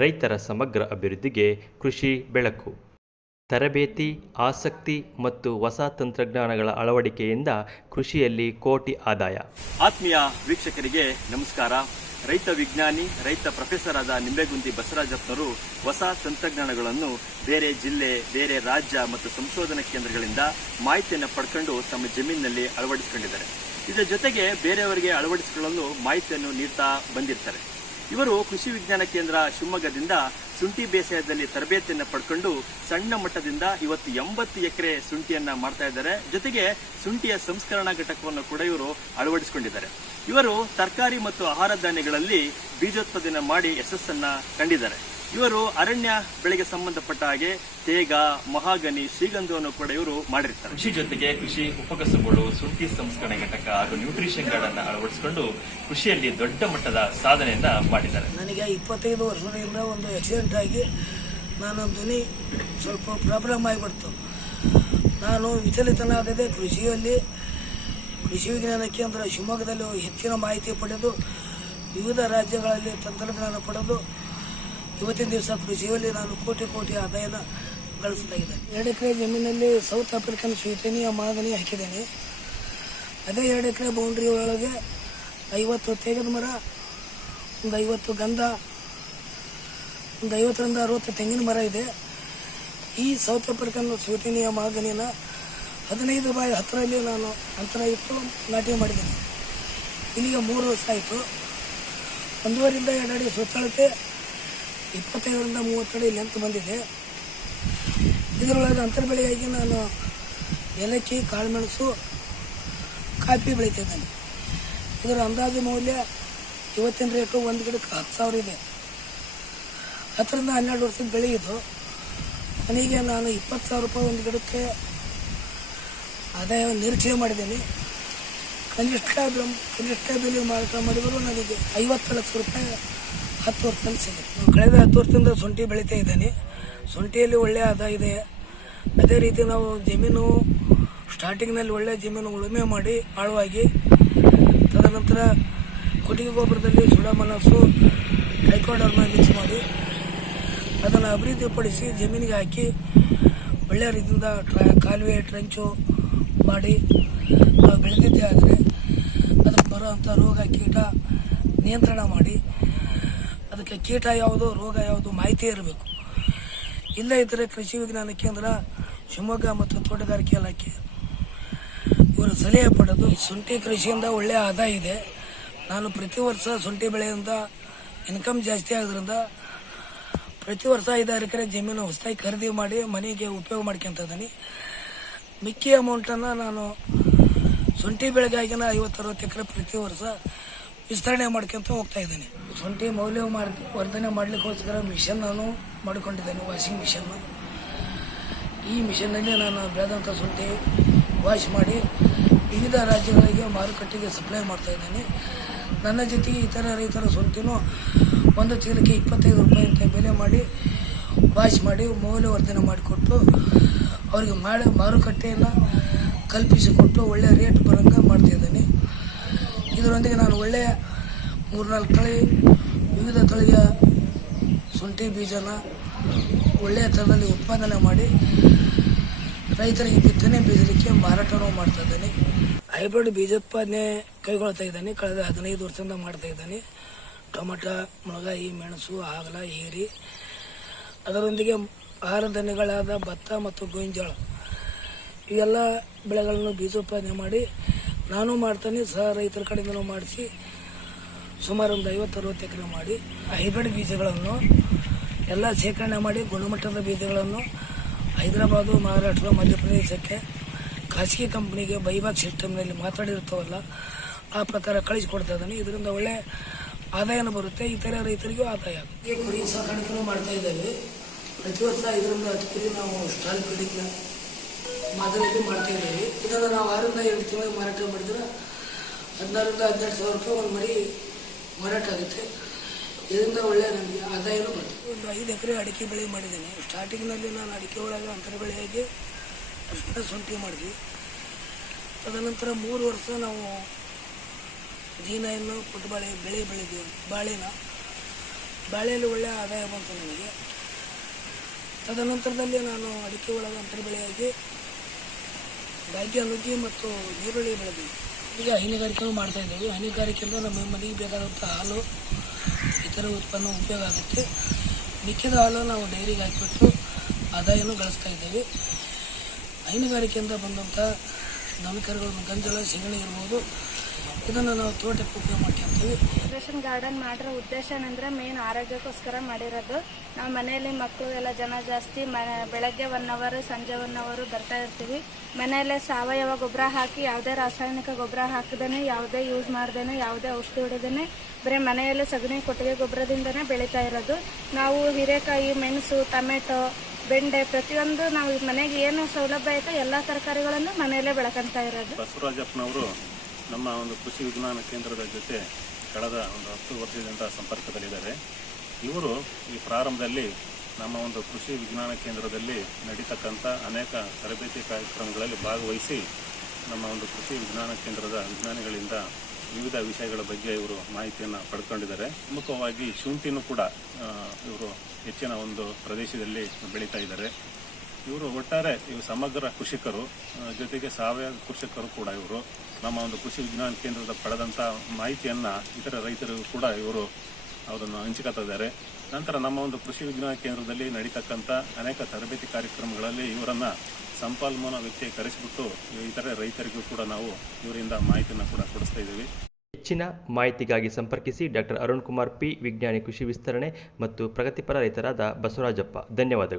ರೈತರ ಸಮಗ್ರ ಅಭಿವೃದ್ಧಿಗೆ ಕೃಷಿ ಬೆಳಕು. ತರಬೇತಿ, ಆಸಕ್ತಿ ಮತ್ತು ಹೊಸ ತಂತ್ರಜ್ಞಾನಗಳ ಅಳವಡಿಕೆಯಿಂದ ಕೃಷಿಯಲ್ಲಿ ಕೋಟಿ ಆದಾಯ. ಆತ್ಮೀಯ ವೀಕ್ಷಕರಿಗೆ ನಮಸ್ಕಾರ. ರೈತ ವಿಜ್ಞಾನಿ, ರೈತ ಪ್ರೊಫೆಸರ್ ಆದ ನಿಂಬೆಗುಂದಿ ಬಸವರಾಜಪ್ಪನವರು ಹೊಸ ತಂತ್ರಜ್ಞಾನಗಳನ್ನು ಬೇರೆ ಜಿಲ್ಲೆ, ಬೇರೆ ರಾಜ್ಯ ಮತ್ತು ಸಂಶೋಧನಾ ಕೇಂದ್ರಗಳಿಂದ ಮಾಹಿತಿಯನ್ನು ಪಡ್ಕೊಂಡು ತಮ್ಮ ಜಮೀನಿನಲ್ಲಿ ಅಳವಡಿಸಿಕೊಂಡಿದ್ದಾರೆ. ಇದರ ಜೊತೆಗೆ ಬೇರೆಯವರಿಗೆ ಅಳವಡಿಸಿಕೊಳ್ಳಲು ಮಾಹಿತಿಯನ್ನು ನೀಡ್ತಾ ಬಂದಿರ್ತಾರೆ. ಇವರು ಕೃಷಿ ವಿಜ್ಞಾನ ಕೇಂದ್ರ ಶಿವಮೊಗ್ಗದಿಂದ ಶುಂಠಿ ಬೇಸಾಯದಲ್ಲಿ ತರಬೇತಿಯನ್ನು ಪಡ್ಕೊಂಡು ಸಣ್ಣ ಮಟ್ಟದಿಂದ ಇವತ್ತು 80 ಎಕರೆ ಶುಂಠಿಯನ್ನ ಮಾಡ್ತಾ ಇದ್ದಾರೆ. ಜೊತೆಗೆ ಶುಂಠಿಯ ಸಂಸ್ಕರಣಾ ಘಟಕವನ್ನು ಕೂಡ ಇವರು ಅಳವಡಿಸಿಕೊಂಡಿದ್ದಾರೆ. ಇವರು ತರಕಾರಿ ಮತ್ತು ಆಹಾರ ಧಾನ್ಯಗಳಲ್ಲಿ ಬೀಜೋತ್ಪಾದನೆ ಮಾಡಿ ಯಶಸ್ಸನ್ನ ಕಂಡಿದ್ದಾರೆ. ಇವರು ಅರಣ್ಯ ಬೆಳೆಗೆ ಸಂಬಂಧಪಟ್ಟ ಹಾಗೆ ತೇಗ, ಮಹಾಗನಿ, ಶ್ರೀಗಂಧವನ್ನು ಕೂಡ ಇವರು ಮಾಡಿರ್ತಾರೆ. ಕೃಷಿ ಜೊತೆಗೆ ಕೃಷಿ ಉಪಕಸಬುಗಳು, ಶುಂಠಿ ಸಂಸ್ಕರಣೆ ಘಟಕ ಹಾಗೂ ನ್ಯೂಟ್ರಿಷನ್ ಗಾರ್ಡ್ ಅನ್ನು ಅಳವಡಿಸಿಕೊಂಡು ಕೃಷಿಯಲ್ಲಿ ದೊಡ್ಡ ಮಟ್ಟದ ಸಾಧನೆಯನ್ನ ಮಾಡಿದ್ದಾರೆ. ನನಗೆ 25 ವರ್ಷದಿಂದ ಒಂದು ಆಕ್ಸಿಡೆಂಟ್ ಆಗಿ ನಾನು ಧ್ವನಿ ಸ್ವಲ್ಪ ಪ್ರಾಬ್ಲಮ್ ಆಗಿಬಿಡ್ತು. ನಾನು ವಿಚಲಿತನಾಗದೆ ಕೃಷಿಯಲ್ಲಿ ಕೃಷಿ ವಿಜ್ಞಾನ ಕೇಂದ್ರ ಶಿವಮೊಗ್ಗದಲ್ಲಿ ಹೆಚ್ಚಿನ ಮಾಹಿತಿ ಪಡೆದು ವಿವಿಧ ರಾಜ್ಯಗಳಲ್ಲಿ ತಂತ್ರಜ್ಞಾನ ಪಡೆದು ಇವತ್ತಿನ ದಿವಸ ಕೃಷಿಯಲ್ಲಿ ನಾನು ಕೋಟಿ ಆದಾಯನ ಗಳಿಸ್ತಾ ಇದ್ದೇನೆ. 2 ಎಕರೆ ಜಮೀನಲ್ಲಿ ಸೌತ್ ಆಫ್ರಿಕನ್ ಸ್ವೀಟನಿ ಮಾಗನಿ ಹಾಕಿದ್ದೇನೆ. ಅದೇ 2 ಎಕರೆ ಬೌಂಡ್ರಿ ಒಳಗೆ 50 ತೇಗದ ಮರ, ಒಂದು 50 ಗಂಧ, ಒಂದು 50ರಿಂದ 60 ತೆಂಗಿನ ಮರ ಇದೆ. ಈ ಸೌತ್ ಆಫ್ರಿಕನ್ ಸ್ವೀಟನಿಯ ಮಾಗನಿನ 15x10ರಲ್ಲಿ ನಾನು ಅಂತರ ಇಟ್ಟು ನಾಟಿ ಮಾಡಿದ್ದೀನಿ. ಇಲ್ಲಿಗೆ 3 ವರ್ಷ ಆಯಿತು. 1.5ರಿಂದ 2 ಅಡಿ ಸುತ್ತಳತೆ, 25ರಿಂದ 30 ಅಡಿ ಲೆಂತ್ ಬಂದಿದೆ. ಇದರೊಳಗೆ ಅಂತರ ಬೆಳೆಯಾಗಿ ನಾನು ಏಲಕ್ಕಿ, ಕಾಳುಮೆಣಸು, ಕಾಫಿ ಬೆಳೀತಿದ್ದೇನೆ. ಇದರ ಅಂದಾಜು ಮೌಲ್ಯ ಇವತ್ತಿನ ರೇಟು ಒಂದು ಗಿಡಕ್ಕೆ 10,000 ಇದೆ. 10ರಿಂದ 12 ವರ್ಷದ ಬೆಳೆ ಇದು. ನನಗೆ ನಾನು 20,000 ರೂಪಾಯಿ ಒಂದು ಗಿಡಕ್ಕೆ ಆದಾಯ ನಿರೀಕ್ಷೆ ಮಾಡಿದ್ದೀನಿ. ಕನಿಷ್ಠ ಬೆಲೆ ಮಾರಾಟ ಮಾಡಿದರೂ ನನಗೆ 50 ಲಕ್ಷ ರೂಪಾಯಿ 10 ವರ್ಷದಲ್ಲಿ ಸಿಗುತ್ತೆ. ಕಳೆದ 10 ವರ್ಷದಿಂದ ಶುಂಠಿ ಬೆಳೀತಾ ಇದ್ದೇನೆ. ಶುಂಠಿಯಲ್ಲಿ ಒಳ್ಳೆಯ ಆದಾಯ ಇದೆ. ಅದೇ ರೀತಿ ನಾವು ಜಮೀನು ಸ್ಟಾರ್ಟಿಂಗ್ನಲ್ಲಿ ಒಳ್ಳೆಯ ಜಮೀನು ಉಳುಮೆ ಮಾಡಿ ಆಳವಾಗಿ, ತದನಂತರ ಕೊಟ್ಟಿಗೆ ಗೊಬ್ಬರದಲ್ಲಿ ಸುಡಮನಸ್ಸು, ಟ್ರೈಕೋಡರ್ಮ ಮಿಕ್ಸ್ ಮಾಡಿ ಅದನ್ನು ಅಭಿವೃದ್ಧಿಪಡಿಸಿ ಜಮೀನಿಗೆ ಹಾಕಿ ಒಳ್ಳೆಯ ರೀತಿಯಿಂದ ಕಾಲುವೆ, ಟ್ರಂಚು ಮಾಡಿ ನಾವು ಬೆಳೆದಿದ್ದೇ ಆದರೆ ಅದಕ್ಕೆ ಬರುವಂಥ ರೋಗ, ಕೀಟ ನಿಯಂತ್ರಣ ಮಾಡಿ, ಅದಕ್ಕೆ ಕೀಟ ಯಾವುದು, ರೋಗ ಯಾವುದು ಮಾಹಿತಿ ಇರಬೇಕು. ಇಲ್ಲ ಇದ್ದರೆ ಕೃಷಿ ವಿಜ್ಞಾನ ಕೇಂದ್ರ ಶಿವಮೊಗ್ಗ ಮತ್ತು ತೋಟಗಾರಿಕೆ ಇಲಾಖೆ ಇವರು ಸಲಹೆ ಪಡೆದು ಶುಂಠಿ ಕೃಷಿಯಿಂದ ಒಳ್ಳೆಯ ಆದಾಯ ಇದೆ. ನಾನು ಪ್ರತಿ ವರ್ಷ ಶುಂಠಿ ಬೆಳೆಯಿಂದ ಇನ್ಕಮ್ ಜಾಸ್ತಿ ಆಗೋದ್ರಿಂದ ಪ್ರತಿ ವರ್ಷ 5-6 ಎಕರೆ ಜಮೀನು ಹೊಸದಾಗಿ ಖರೀದಿ ಮಾಡಿ ಮನೆಗೆ ಉಪಯೋಗ ಮಾಡ್ಕೊತ ಇದ್ದೀನಿ. ಮಿಕ್ಕಿ ಅಮೌಂಟನ್ನು ನಾನು ಶುಂಠಿ ಬೆಳೆಗಾಗಿನ 50-60 ಎಕರೆ ಪ್ರತಿ ವರ್ಷ ವಿಸ್ತರಣೆ ಮಾಡ್ಕೊಂತ ಹೋಗ್ತಾ ಇದ್ದೇನೆ. ಶುಂಠಿ ಮೌಲ್ಯ ವರ್ಧನೆ ಮಾಡಲಿಕ್ಕೋಸ್ಕರ ಮಿಷನ್ ನಾನು ಮಾಡಿಕೊಂಡಿದ್ದೇನೆ, ವಾಷಿಂಗ್ ಮಿಷನ್ನು. ಈ ಮಿಷನ್ನಲ್ಲಿ ನಾನು ಬೆಳೆದಂಥ ಶುಂಠಿ ವಾಶ್ ಮಾಡಿ ವಿವಿಧ ರಾಜ್ಯಗಳಿಗೆ ಮಾರುಕಟ್ಟೆಗೆ ಸಪ್ಲೈ ಮಾಡ್ತಾ ಇದ್ದೇನೆ. ನನ್ನ ಜೊತೆಗೆ ಇತರ ರೈತರ ಶುಂಠಿನೂ ಒಂದು ಚೀಲಕ್ಕೆ 25 ರೂಪಾಯಿ ಅಂತ ಬೆಲೆ ಮಾಡಿ ವಾಶ್ ಮಾಡಿ ಮೌಲ್ಯವರ್ಧನೆ ಮಾಡಿಕೊಟ್ಟು ಅವರಿಗೆ ಮಾರುಕಟ್ಟೆಯನ್ನು ಕಲ್ಪಿಸಿಕೊಟ್ಟು ಒಳ್ಳೆಯ ರೇಟ್ ಬರೋಂಗೆ ಮಾಡ್ತಾಯಿದ್ದೇನೆ. ಇದರೊಂದಿಗೆ ನಾನು ಒಳ್ಳೆಯ 3-4 ತಳಿ ವಿವಿಧ ತಳಿಯ ಶುಂಠಿ ಬೀಜನ ಒಳ್ಳೆಯ ಥರದಲ್ಲಿ ಉತ್ಪಾದನೆ ಮಾಡಿ ರೈತರಿಗೆ ಬಿತ್ತನೆ ಬೀಜಲಿಕ್ಕೆ ಮಾರಾಟನೂ ಮಾಡ್ತಾ ಇದ್ದೇನೆ. ಹೈಬ್ರಿಡ್ ಬೀಜೋತ್ಪಾದನೆ ಕೈಗೊಳ್ತಾ ಇದ್ದೇನೆ. ಕಳೆದ 15 ವರ್ಷದಿಂದ ಮಾಡ್ತಾ ಇದ್ದೇನೆ. ಟೊಮೆಟೊ, ಮುಳಗಾಯಿ, ಮೆಣಸು, ಹಾಗಲ, ಹೀರಿ, ಅದರೊಂದಿಗೆ ಆಹಾರ ಧಾನ್ಯಗಳಾದ ಭತ್ತ ಮತ್ತು ಗೋಂಜಾಳ ಇವೆಲ್ಲ ಬೆಳೆಗಳನ್ನು ಬೀಜೋತ್ಪಾದನೆ ಮಾಡಿ ನಾನು ಮಾಡ್ತಾನೆ. ಸಹ ರೈತರ ಕಡೆಯಿಂದಲೂ ಮಾಡಿಸಿ ಸುಮಾರು ಒಂದು 50-60 ಎಕರೆ ಮಾಡಿ ಹೈಬ್ರಿಡ್ ಬೀಜಗಳನ್ನು ಎಲ್ಲ ಶೇಖರಣೆ ಮಾಡಿ ಗುಣಮಟ್ಟದ ಬೀಜಗಳನ್ನು ಹೈದರಾಬಾದು, ಮಹಾರಾಷ್ಟ್ರ, ಮಧ್ಯಪ್ರದೇಶಕ್ಕೆ ಖಾಸಗಿ ಕಂಪ್ನಿಗೆ ಬೈಬ್ಯಾಕ್ ಸಿಸ್ಟಮ್ನಲ್ಲಿ ಮಾತಾಡಿರ್ತಾವಲ್ಲ ಆ ಪ್ರಕಾರ ಕಳಿಸಿಕೊಡ್ತಾ ಇದ್ದಾನೆ. ಇದರಿಂದ ಒಳ್ಳೆ ಆದಾಯನೂ ಬರುತ್ತೆ, ಇತರ ರೈತರಿಗೂ ಆದಾಯ ಆಗುತ್ತೆ. ಕುರಿ ಸಾಕಾಣಿಕೆನೂ ಮಾಡ್ತಾ ಇದ್ದೇವೆ. ಪ್ರತಿ ವರ್ಷ 5-10 ಕುರಿ ನಾವು ಸ್ಟಾಲ್ ಫೀಡಿಂಗ್ ಮಾದರಿಯಲ್ಲಿ ಮಾಡ್ತಾ ಇದ್ದೇವೆ. ಇದನ್ನು ನಾವು 6-7 ತಿಂಗಳಿಗೆ ಮಾರಾಟ ಮಾಡಿದ್ರೆ 16,000-17,000 ರೂಪಾಯಿ ಒಂದು ಮರಿ ಮಾರಾಟ ಆಗುತ್ತೆ. ಇದರಿಂದ ಒಳ್ಳೆಯ ನಮಗೆ ಆದಾಯನೂ ಬರುತ್ತೆ. ಒಂದು 5 ಎಕರೆ ಅಡಿಕೆ ಬೆಳೆ ಮಾಡಿದ್ದೇನೆ. ಸ್ಟಾರ್ಟಿಂಗ್ನಲ್ಲಿ ನಾನು ಅಡಿಕೆ ಒಳಗೆ ಅಂತರ ಬೆಳೆಯಾಗಿ ಅಷ್ಟೇ ಶುಂಠಿ ಮಾಡಿದ್ವಿ. ತದನಂತರ 3 ವರ್ಷ ನಾವು ದೀನ ಪುಟ್ಟಬಾಳೆ ಬೆಳೆ ಬೆಳೆದೀವಿ. ಬಾಳೆನ ಬಾಳೆಯಲ್ಲಿ ಒಳ್ಳೆಯ ಆದಾಯ ಬಂತು ನನಗೆ. ತದನಂತರದಲ್ಲಿ ನಾನು ಅಡಿಕೆ ಒಳಗೆ ಅಂತರ ಬೆಳೆಯಾಗಿ ಗಾಂಜಿ ನುಗ್ಗಿ ಮತ್ತು ನೀರುಳ್ಳಿ ಬೆಳೆದ್ವಿ. ಈಗ ಹೈನುಗಾರಿಕೆನೂ ಮಾಡ್ತಾಯಿದ್ದೀವಿ. ಹೈನುಗಾರಿಕೆಯಿಂದ ನಮ್ಮ ಮನೆಗೆ ಬೇಕಾದಂಥ ಹಾಲು ಇತರ ಉತ್ಪನ್ನ ಉಪಯೋಗ ಆಗುತ್ತೆ. ಮಿಕ್ಕಿದ ಹಾಲು ನಾವು ಡೈರಿಗೆ ಹಾಕಿಬಿಟ್ಟು ಆದಾಯನೂ ಗಳಿಸ್ತಾ ಇದ್ದೇವೆ. ಹೈನುಗಾರಿಕೆಯಿಂದ ಬಂದಂಥ ನವಿಕರುಗಳು ಗಂಜಲ ಸೆಗಣಿ ಇರ್ಬೋದು, ಇದನ್ನು ನಾವು ತೋಟಕ್ಕೆ ಉಪಯೋಗ ಮಾಡ್ಕೊತೀವಿ. ರೇಷನ್ ಗಾರ್ಡನ್ ಮಾಡಿರೋ ಉದ್ದೇಶ ಏನಂದರೆ ಮೇನ್ ಆರೋಗ್ಯಕ್ಕೋಸ್ಕರ ಮಾಡಿರೋದು. ನಾವು ಮನೆಯಲ್ಲಿ ಮಕ್ಕಳು ಎಲ್ಲ ಜನ ಜಾಸ್ತಿ ಬೆಳಗ್ಗೆ 1 ಅವರ್ ಸಂಜೆ 1 ಅವರ್ ಬರ್ತಾ ಇರ್ತೀವಿ. ಮನೆಯಲ್ಲೇ ಸಾವಯವ ಗೊಬ್ಬರ ಹಾಕಿ ಯಾವುದೇ ರಾಸಾಯನಿಕ ಗೊಬ್ಬರ ಹಾಕದೇ, ಯಾವುದೇ ಯೂಸ್ ಮಾಡ್ದೇ, ಯಾವುದೇ ಔಷಧಿ ಹೊಡೆದೇ ಬರೀ ಮನೆಯಲ್ಲೇ ಸಗಣಿ ಕೊಟ್ಟಿಗೆ ಗೊಬ್ಬರದಿಂದನೇ ಬೆಳೀತಾ ಇರೋದು. ನಾವು ಹೀರೆಕಾಯಿ, ಮೆಣಸು, ಟೊಮೆಟೊ, ಬೆಂಡೆ ಪ್ರತಿಯೊಂದು ನಾವು ಮನೆಗೆ ಏನು ಸೌಲಭ್ಯ ಐತೆ ಎಲ್ಲ ತರಕಾರಿಗಳನ್ನು ಮನೆಯಲ್ಲೇ ಬೆಳ್ಕೊಂತ ಇರೋದು. ಬಸವರಾಜಪ್ಪನವರು ನಮ್ಮ ಒಂದು ಕೃಷಿ ವಿಜ್ಞಾನ ಕೇಂದ್ರದ ಜೊತೆ ಕಳೆದ ಒಂದು 10 ವರ್ಷದಿಂದ ಸಂಪರ್ಕದಲ್ಲಿದ್ದಾರೆ. ಇವರು ಈ ಪ್ರಾರಂಭದಲ್ಲಿ ನಮ್ಮ ಒಂದು ಕೃಷಿ ವಿಜ್ಞಾನ ಕೇಂದ್ರದಲ್ಲಿ ನಡೀತಕ್ಕಂಥ ಅನೇಕ ತರಬೇತಿ ಕಾರ್ಯಕ್ರಮಗಳಲ್ಲಿ ಭಾಗವಹಿಸಿ ನಮ್ಮ ಒಂದು ಕೃಷಿ ವಿಜ್ಞಾನ ಕೇಂದ್ರದ ವಿಜ್ಞಾನಿಗಳಿಂದ ವಿವಿಧ ವಿಷಯಗಳ ಬಗ್ಗೆ ಇವರು ಮಾಹಿತಿಯನ್ನು ಪಡ್ಕೊಂಡಿದ್ದಾರೆ. ಪ್ರಮುಖವಾಗಿ ಶುಂಠಿನೂ ಕೂಡ ಇವರು ಹೆಚ್ಚಿನ ಒಂದು ಪ್ರದೇಶದಲ್ಲಿ ಬೆಳೀತಾ ಇದ್ದಾರೆ. ಇವರು ಒಟ್ಟಾರೆ ಇವರು ಸಮಗ್ರ ಕೃಷಿಕರು, ಜೊತೆಗೆ ಸಾವಯವ ಕೃಷಿಕರು ಕೂಡ. ಇವರು ನಮ್ಮ ಒಂದು ಕೃಷಿ ವಿಜ್ಞಾನ ಕೇಂದ್ರದ ಪಡೆದಂಥ ಮಾಹಿತಿಯನ್ನು ಇತರ ರೈತರಿಗೂ ಕೂಡ ಇವರು ಅದನ್ನು ಹಂಚಿಕೊಳ್ತಿದ್ದಾರೆ. ನಂತರ ನಮ್ಮ ಒಂದು ಕೃಷಿ ವಿಜ್ಞಾನ ಕೇಂದ್ರದಲ್ಲಿ ನಡೀತಕ್ಕಂಥ ಅನೇಕ ತರಬೇತಿ ಕಾರ್ಯಕ್ರಮಗಳಲ್ಲಿ ಇವರನ್ನು ಸಂಪನ್ಮೂಲ ವ್ಯಕ್ತಿ ಕರೆಸಿಬಿಟ್ಟು ಇತರೆ ರೈತರಿಗೂ ಕೂಡ ನಾವು ಇವರಿಂದ ಮಾಹಿತಿಯನ್ನು ಕೂಡ ಕೊಡಿಸ್ತಾ ಇದ್ದೀವಿ. ಹೆಚ್ಚಿನ ಮಾಹಿತಿಗಾಗಿ ಸಂಪರ್ಕಿಸಿ ಡಾಕ್ಟರ್ ಅರುಣ್ ಕುಮಾರ್ ಪಿ, ವಿಜ್ಞಾನಿ, ಕೃಷಿ ವಿಸ್ತರಣೆ ಮತ್ತು ಪ್ರಗತಿಪರ ರೈತರಾದ ಬಸವರಾಜಪ್ಪ. ಧನ್ಯವಾದಗಳು.